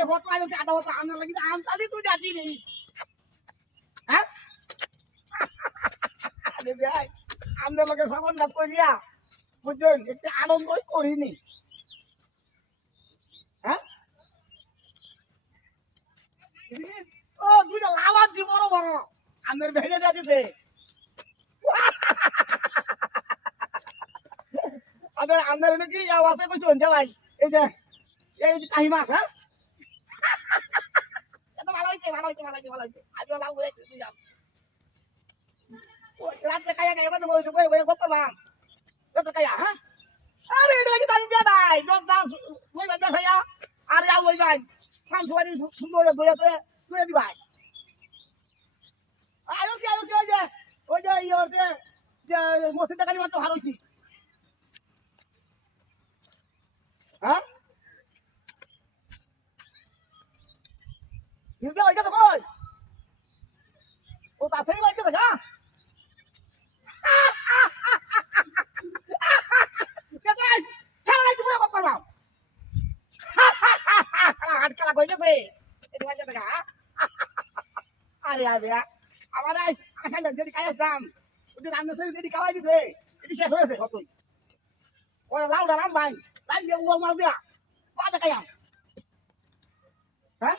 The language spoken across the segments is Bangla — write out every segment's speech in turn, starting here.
আরে হতো আলো আটা হতো আমরা লাগি আম তাদি তুই যাচ্ছি নি হ্যাঁ? আরে ভাই আমরা লোকে সবার না করিয়া বুঝছেন একটু আনন্দই করিনি। হ্যাঁ? ও, দুইটা লাভার দি বড় বড় আমাদের ভেঙে যাচ্ছে আরে আমাদের নাকি আওয়াজে কই চলছে ভাই, এই যে এই যে কাহিমা হ্যাঁ? ভালো ভালো হইছে ভালো হইছে, ভালো আজও হয়েছে তুই যাও ও রাতে কায়া কায়া বলছে কই কই কত লাভ কত হ্যাঁ? খায়া আরে ওই ভাই খান সুবারি সুন্দর দৌড়ে দৌড়ে দৌড়ে দি ভাই আয়ো কি আয়ো কি, ওই যে ওই যে ইয়ে যে যে মসজিদে কালি মাত্র ভালো হইছি হ্যাঁ আরে আমার যদি কাজ দাম ওটা রান্না সে যদি খাওয়াই দিছে এটি ভাই তাই দিয়ে উল মাল দিয়া পাতা হ্যাঁ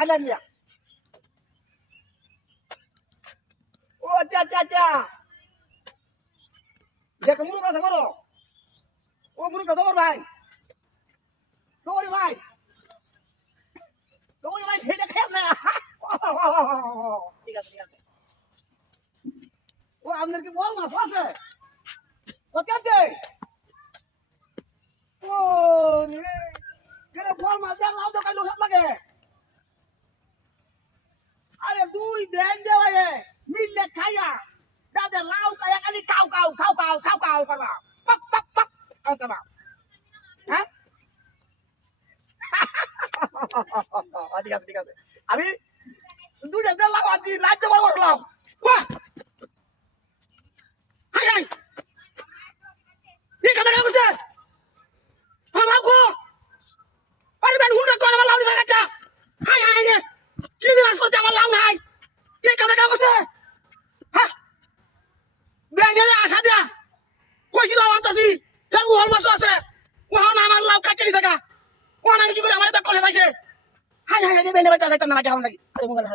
আশা জানিয়া ও আচ্ছা আচ্ছা আচ্ছা দেখো মুরুখ আছে বড় ও মুরুখ তোমার ভাই তোমার ভাই তোমার ভাই সেটা খেয়ে না ঠিক আছে ঠিক আছে ও আপনার কি বল মাছ আছে ও কে ও রে আরে দুই ব্যান মিললে খাইয়া দাদা লাউ খাইয়া খালি কাউ কাউ খাও কাউ খাও কাউ করবা পক পক পক আও করবা হ্যাঁ ঠিক আছে ঠিক আছে আমি দুটা লাখ আছি রাজ্য বার করলাম বাহ হাই হাই এই কথা কেন করছে হ্যাঁ লাউ খো আরে বেন হুন্ডা কর আমার লাউ নিয়ে গেছে হাই হাই হাই কি নিরাশ করছে আমার লাউ নাই এই কথা কেন করছে হ্যাঁ ব্যাঙ্গের আশা দিয়া কইছি লাউ আনতাছি এর উহল মাছ আছে ওহন আমার লাউ কাটে দিছে গা ওহন আমি কি করে আমার ব্যাক করে পাইছে হাই হাই বেনে বাইতে যাইতাম না মাঝে আমার নাকি? আরে, মোবাইল